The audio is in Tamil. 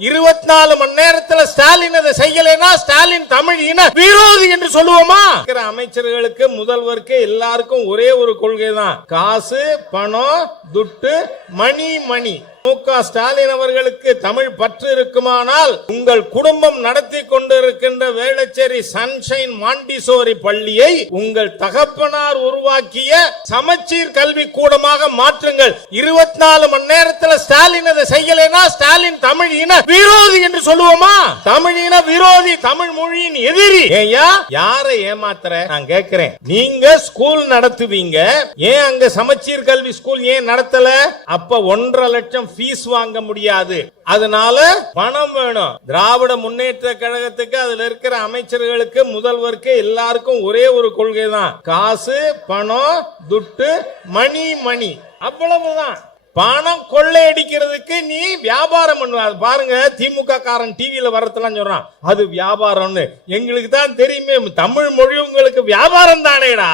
24 மணி நேரத்துல ஸ்டாலின் அதை செய்யலைன்னா ஸ்டாலின் தமிழ் இன விரோதி என்று சொல்லுவோமா? அமைச்சர்களுக்கு, முதல்வருக்கு எல்லாருக்கும் ஒரே ஒரு கொள்கை தான், காசு, பணம், துட்டு, மணி. மு.க. ஸ்டாலின் அவர்களுக்கு தமிழ் பற்று இருக்குமானால் உங்கள் குடும்பம் நடத்தி கொண்டிருக்கின்ற வேளச்சேரி சன்ஷைன் மாண்டிசோரி பள்ளியை உங்கள் தகப்பனார் உருவாக்கிய சமச்சீர் கல்வி கூடமாக மாற்றுங்கள். 24 மணி நேரத்தில் ஸ்டாலின் அதை செய்யலைன்னா ஸ்டாலின் தமிழ் இன விரோதி என்று சொல்லுவோமா? தமிழ் இன விரோதி, தமிழ் மொழியின் எதிரி. ஏயா யாரை ஏமாத்துற? நான் கேட்கிறேன். நீங்க ஸ்கூல் நடத்துவீங்க, ஏன் அங்க சமச்சீர் கல்வி ஸ்கூல் ஏன் நடத்தல? அப்ப 1.5 லட்சம் ஃபீஸ் வாங்க முடியாது, அதனால பணம் வேணும். திராவிட முன்னேற்ற கழகத்துக்கு, அதுல இருக்கிற அமைச்சர்களுக்கு, முதல்வருக்கு எல்லாருக்கும் ஒரே ஒரு கொள்கை தான், காசு, பணம், துட்டு, மணி. அவ்வளவுதான். பணம் கொள்ளையடிக்கிறதுக்கு நீ வியாபாரம் பண்ணுவ. பாருங்க, திமுக காரன் டிவியில வரதெல்லாம் சொல்றான் அது வியாபாரம்னு. எங்களுக்கு தான் தெரியுமே, தமிழ் மொழி உங்களுக்கு வியாபாரம் தானேடா.